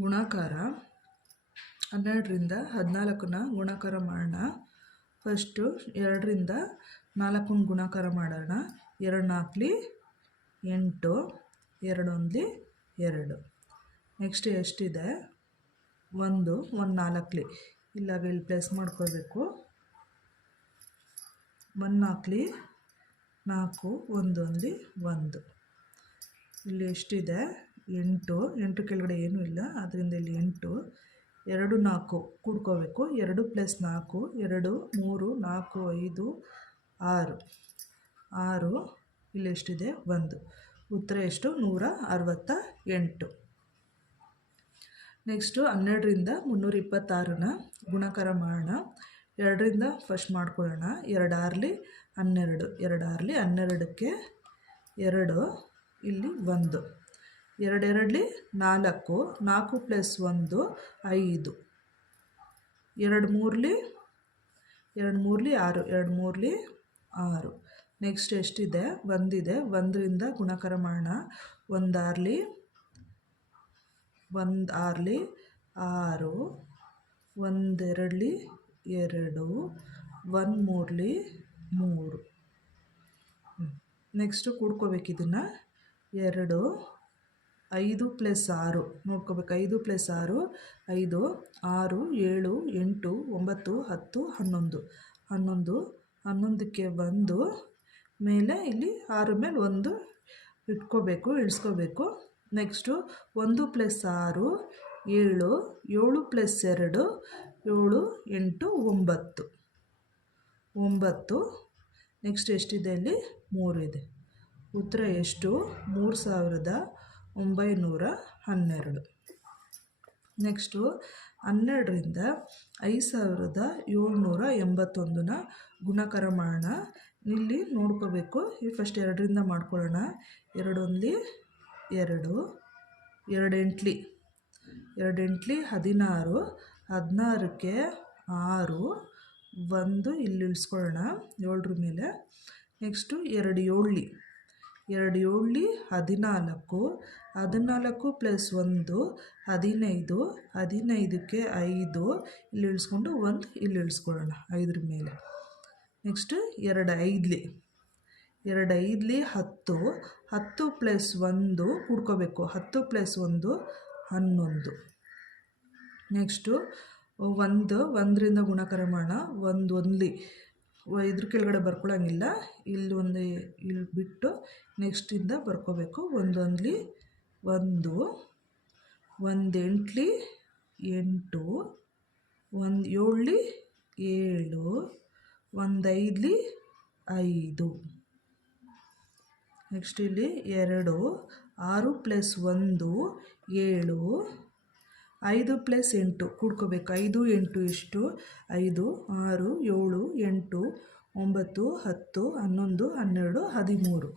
ಗುಣಾಕಾರ ಹನ್ನೆರಡರಿಂದ ಹದಿನಾಲ್ಕನ್ನ ಗುಣಾಕಾರ ಮಾಡೋಣ. ಫಸ್ಟು ಎರಡರಿಂದ ನಾಲ್ಕನ್ನು ಗುಣಾಕಾರ ಮಾಡೋಣ. ಎರಡು ನಾಲ್ಕಲಿ ಎಂಟು ಎರಡು ಒಂದ್ಲಿ ಎರಡು. ನೆಕ್ಸ್ಟ್ ಎಷ್ಟಿದೆ? ಒಂದು ಒಂದು ನಾಲ್ಕಲಿ ಇಲ್ಲಾಗ ಇಲ್ಲಿ ಪ್ಲೇಸ್ ಮಾಡ್ಕೋಬೇಕು ಒಂದು ನಾಲ್ಕಲಿ ನಾಲ್ಕು ಒಂದು ಒಂದ್ಲಿ ಒಂದು. ಇಲ್ಲಿ ಎಷ್ಟಿದೆ? ಎಂಟು ಎಂಟು ಕೆಳಗಡೆ ಏನೂ ಇಲ್ಲ. ಅದರಿಂದ ಇಲ್ಲಿ ಎಂಟು, ಎರಡು ನಾಲ್ಕು ಕೂಡ್ಕೋಬೇಕು. ಎರಡು ಪ್ಲಸ್ ನಾಲ್ಕು, ಎರಡು, ಮೂರು, ನಾಲ್ಕು, ಐದು, ಆರು. ಆರು ಇಲ್ಲಿ ಎಷ್ಟಿದೆ? ಒಂದು. ಉತ್ತರ ಎಷ್ಟು? ನೂರ ಅರವತ್ತ ಎಂಟು ನೆಕ್ಸ್ಟು ಹನ್ನೆರಡರಿಂದ ಮುನ್ನೂರ ಇಪ್ಪತ್ತಾರನ್ನ ಗುಣಾಕಾರ ಮಾಡೋಣ. ಎರಡರಿಂದ ಫಸ್ಟ್ ಮಾಡ್ಕೊಳ್ಳೋಣ. ಎರಡು ಆರ್ಲಿ ಹನ್ನೆರಡು. ಎರಡು ಆರ್ಲಿ ಹನ್ನೆರಡಕ್ಕೆ ಎರಡು, ಇಲ್ಲಿ ಒಂದು. ಎರಡೆರಡಲಿ ನಾಲ್ಕು ನಾಲ್ಕು ಪ್ಲಸ್ ಒಂದು, ಐದು. ಎರಡು ಮೂರಲಿ ಎರಡು ಮೂರಲಿ ಆರು, ಎರಡು ಮೂರಲಿ ಆರು. ನೆಕ್ಸ್ಟ್ ಎಷ್ಟಿದೆ? ಒಂದಿದೆ. ಒಂದರಿಂದ ಗುಣಕರ ಮಾಡೋಣ ಒಂದು ಆರ್ಲಿ ಒಂದು ಆರಲಿ ಆರು, ಒಂದೆರಡಲಿ ಎರಡು, ಒಂದು ಮೂರಲಿ ಮೂರು. ನೆಕ್ಸ್ಟು ಕೂಡ್ಕೋಬೇಕು ಇದನ್ನು. ಎರಡು ಐದು ಪ್ಲಸ್ ಆರು, ನೋಡ್ಕೋಬೇಕು. ಐದು ಪ್ಲಸ್ ಆರು, ಐದು, ಆರು, ಏಳು, ಎಂಟು, ಒಂಬತ್ತು, ಹತ್ತು, ಹನ್ನೊಂದು. ಹನ್ನೊಂದು, ಹನ್ನೊಂದಕ್ಕೆ ಬಂದು ಮೇಲೆ ಇಲ್ಲಿ ಆರು ಮೇಲೆ ಒಂದು ಇಟ್ಕೋಬೇಕು, ಇಳಿಸ್ಕೋಬೇಕು. ನೆಕ್ಸ್ಟು ಒಂದು ಪ್ಲಸ್ ಆರು, ಏಳು ಏಳು ಪ್ಲಸ್ ಎರಡು, ಏಳು, ಎಂಟು, ಒಂಬತ್ತು. ಒಂಬತ್ತು, ನೆಕ್ಸ್ಟ್ ಎಷ್ಟಿದೆ ಅಲ್ಲಿ ಮೂರು ಇದೆ. ಉತ್ತರ ಎಷ್ಟು? ಮೂರು ಸಾವಿರದ ಒಂಬೈನೂರ ಹನ್ನೆರಡು. ನೆಕ್ಸ್ಟು ಹನ್ನೆರಡರಿಂದ ಐದು ಸಾವಿರದ ಏಳ್ನೂರ ಎಂಬತ್ತೊಂದನ್ನ ಗುಣಕರ ಮಾಡೋಣ ಇಲ್ಲಿ ನೋಡ್ಕೋಬೇಕು. ಈ ಫಸ್ಟ್ ಎರಡರಿಂದ ಮಾಡ್ಕೊಳ್ಳೋಣ. ಎರಡೊಂದ್ಲಿ ಎರಡು, ಎರಡೆಂಟ್ಲಿ ಎರಡೆಂಟ್ಲಿ ಹದಿನಾರು, ಹದಿನಾರಕ್ಕೆ ಆರು, ಒಂದು ಇಲ್ಲಿ ಇಳಿಸ್ಕೊಳ್ಳೋಣ ಏಳರ ಮೇಲೆ. ನೆಕ್ಸ್ಟು ಎರಡು ಏಳ್ಲಿ. ಎರಡು ಏಳ್ಲಿ ಹದಿನಾಲ್ಕು ಹದಿನಾಲ್ಕು ಪ್ಲಸ್ ಒಂದು, ಹದಿನೈದು, ಹದಿನೈದಕ್ಕೆ ಐದು. ಇಲ್ಲಿ ಇಳಿಸ್ಕೊಂಡು ಒಂದು, ಇಲ್ಲಿ ಇಳಿಸ್ಕೊಳ್ಳೋಣ ಐದರ ಮೇಲೆ. ನೆಕ್ಸ್ಟ್ ಎರಡು ಐದ್ಲಿ. ಎರಡು ಐದ್ಲಿ ಹತ್ತು ಹತ್ತು ಪ್ಲಸ್ ಒಂದು ಕೂಡ್ಕೋಬೇಕು ಹತ್ತು ಪ್ಲಸ್ ಒಂದು ಹನ್ನೊಂದು. ನೆಕ್ಸ್ಟು ಒಂದು, ಒಂದರಿಂದ ಗುಣಕರ ಮಾಡೋಣ. ಒಂದು, ಒಂದ್ಲಿ. ಇದ್ರ ಕೆಳಗಡೆ ಬರ್ಕೊಳ್ಳೋಂಗಿಲ್ಲ ಇಲ್ಲಿ ಒಂದು ಇಲ್ಲಿ ಬಿಟ್ಟು ನೆಕ್ಸ್ಟಿಂದ ಬರ್ಕೋಬೇಕು. ಒಂದೊಂದ್ಲಿ ಒಂದು ಒಂದು ಎಂಟ್ಲಿ, ಎಂಟು, ಒಂದು ಏಳ್ಲಿ, ಏಳು, ಒಂದು ಐದು. ನೆಕ್ಸ್ಟ್ ಇಲ್ಲಿ ಎರಡು, ಆರು ಪ್ಲಸ್ ಒಂದು, ಏಳು ಐದು ಪ್ಲಸ್ ಎಂಟು, ಕೂಡ್ಕೋಬೇಕು. ಐದು, ಎಂಟು ಎಷ್ಟು ಐದು, ಆರು, ಏಳು, ಎಂಟು, ಒಂಬತ್ತು, ಹತ್ತು, ಹನ್ನೊಂದು, ಹನ್ನೆರಡು, ಹದಿಮೂರು.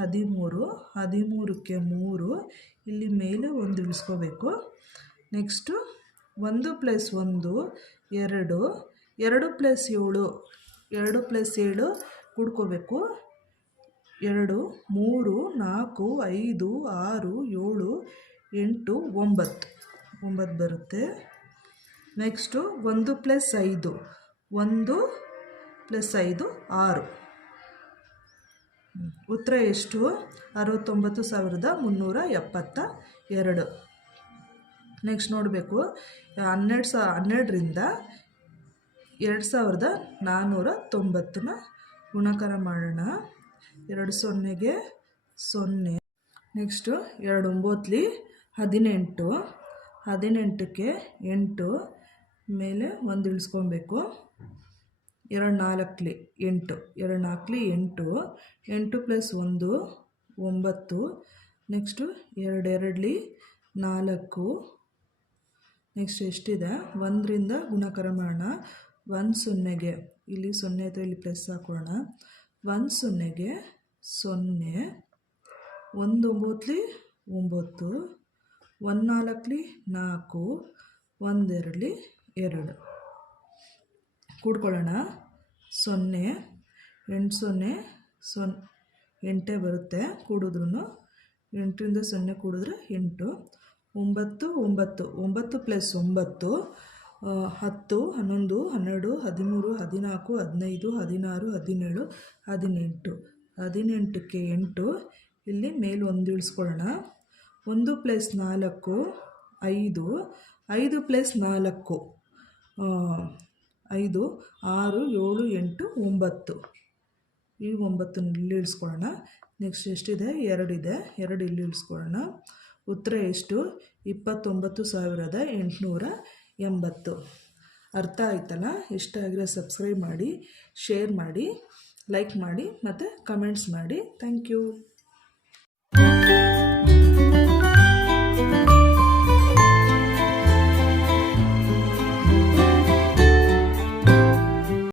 ಹದಿಮೂರು, ಹದಿಮೂರಕ್ಕೆ ಮೂರು. ಇಲ್ಲಿ ಮೇಲೆ ಒಂದು ಇಳಿಸ್ಕೋಬೇಕು. ನೆಕ್ಸ್ಟು ಒಂದು ಪ್ಲಸ್ ಒಂದು, ಎರಡು. ಎರಡು ಪ್ಲಸ್ ಏಳು, ಎರಡು ಪ್ಲಸ್ ಏಳು, ಕೂಡ್ಕೋಬೇಕು. ಎರಡು, ಮೂರು, ನಾಲ್ಕು, ಐದು, ಆರು, ಏಳು, ಎಂಟು, ಒಂಬತ್ತು. ಒಂಬತ್ತು ಬರುತ್ತೆ. ನೆಕ್ಸ್ಟು ಒಂದು ಪ್ಲಸ್ ಐದು. ಒಂದು ಪ್ಲಸ್ ಐದು, ಆರು. ಉತ್ತರ ಎಷ್ಟು? ಅರವತ್ತೊಂಬತ್ತು ಸಾವಿರದ ಮುನ್ನೂರ ಎಪ್ಪತ್ತ ಎರಡು. ನೆಕ್ಸ್ಟ್ ನೋಡಬೇಕು. ಹನ್ನೆರಡು ಸಾ, ಹನ್ನೆರಡರಿಂದ ಎರಡು ಸಾವಿರದ ನಾನ್ನೂರ ತೊಂಬತ್ತನ್ನ ಗುಣಕಾರ ಮಾಡೋಣ. ಎರಡು ಸೊನ್ನೆಗೆ ಸೊನ್ನೆ. ನೆಕ್ಸ್ಟು ಎರಡು ಒಂಬತ್ತಲಿ ಹದಿನೆಂಟು. ಹದಿನೆಂಟಕ್ಕೆ ಎಂಟು ಮೇಲೆ ಒಂದು ಇಳಿಸ್ಕೊಬೇಕು. ಎರಡು ನಾಲ್ಕಲಿ ಎಂಟು ಎರಡು ನಾಲ್ಕಲಿ ಎಂಟು ಎಂಟು ಪ್ಲಸ್ ಒಂದು ಒಂಬತ್ತು, ನೆಕ್ಸ್ಟು ಎರಡೆರಡಲಿ ನಾಲ್ಕು, ನೆಕ್ಸ್ಟ್ ಎಷ್ಟಿದೆ? ಒಂದರಿಂದ ಗುಣಕರ ಮಾಡೋಣ. ಒಂದು ಸೊನ್ನೆಗೆ, ಇಲ್ಲಿ ಸೊನ್ನೆ ಅಥವಾ ಇಲ್ಲಿ ಪ್ಲಸ್ ಹಾಕೋಣ. ಒಂದು ಸೊನ್ನೆಗೆ ಸೊನ್ನೆ, ಒಂದು ಒಂಬತ್ತಲಿ ಒಂಬತ್ತು ಒಂದು ನಾಲ್ಕಲಿ ನಾಲ್ಕು, ಒಂದೆರಡಲಿ ಎರಡು. ಕೂಡ್ಕೊಳ್ಳೋಣ. ಸೊನ್ನೆ, ಎಂಟು ಸೊನ್ನೆ, ಸೊನ್, ಎಂಟೇ ಬರುತ್ತೆ ಕೂಡಿದ್ರೂ ಎಂಟರಿಂದ ಸೊನ್ನೆ ಕೂಡಿದ್ರೆ ಎಂಟು. ಒಂಬತ್ತು ಒಂಬತ್ತು. ಒಂಬತ್ತು ಪ್ಲಸ್ ಒಂಬತ್ತು ಹತ್ತು, ಹನ್ನೊಂದು, ಹನ್ನೆರಡು, ಹದಿಮೂರು, ಹದಿನಾಲ್ಕು, ಹದಿನೈದು, ಹದಿನಾರು, ಹದಿನೇಳು, ಹದಿನೆಂಟು. ಹದಿನೆಂಟಕ್ಕೆ ಎಂಟು. ಇಲ್ಲಿ ಮೇಲೆ ಒಂದು ಇಳಿಸ್ಕೊಳ್ಳೋಣ ಒಂದು ಪ್ಲಸ್ ನಾಲ್ಕು, ಐದು ಐದು ಪ್ಲಸ್ ನಾಲ್ಕು ಐದು, ಆರು, ಏಳು, ಎಂಟು, ಒಂಬತ್ತು. ಈ ಒಂಬತ್ತು ಇಲ್ಲಿ ಇಳಿಸ್ಕೊಳ್ಳೋಣ. ನೆಕ್ಸ್ಟ್ ಎಷ್ಟಿದೆ? ಎರಡಿದೆ. ಎರಡು ಇಲ್ಲಿ ಇಳಿಸ್ಕೊಳ್ಳೋಣ. ಉತ್ತರ ಎಷ್ಟು? ಇಪ್ಪತ್ತೊಂಬತ್ತು ಸಾವಿರದ ಎಂಟುನೂರ ಎಂಬತ್ತು. ಅರ್ಥ ಆಯ್ತಲ್ಲ? ಇಷ್ಟ ಸಬ್ಸ್ಕ್ರೈಬ್ ಮಾಡಿ ಶೇರ್ ಮಾಡಿ ಲೈಕ್ ಮಾಡಿ, ಮತ್ತು ಕಮೆಂಟ್ಸ್ ಮಾಡಿ. Thank you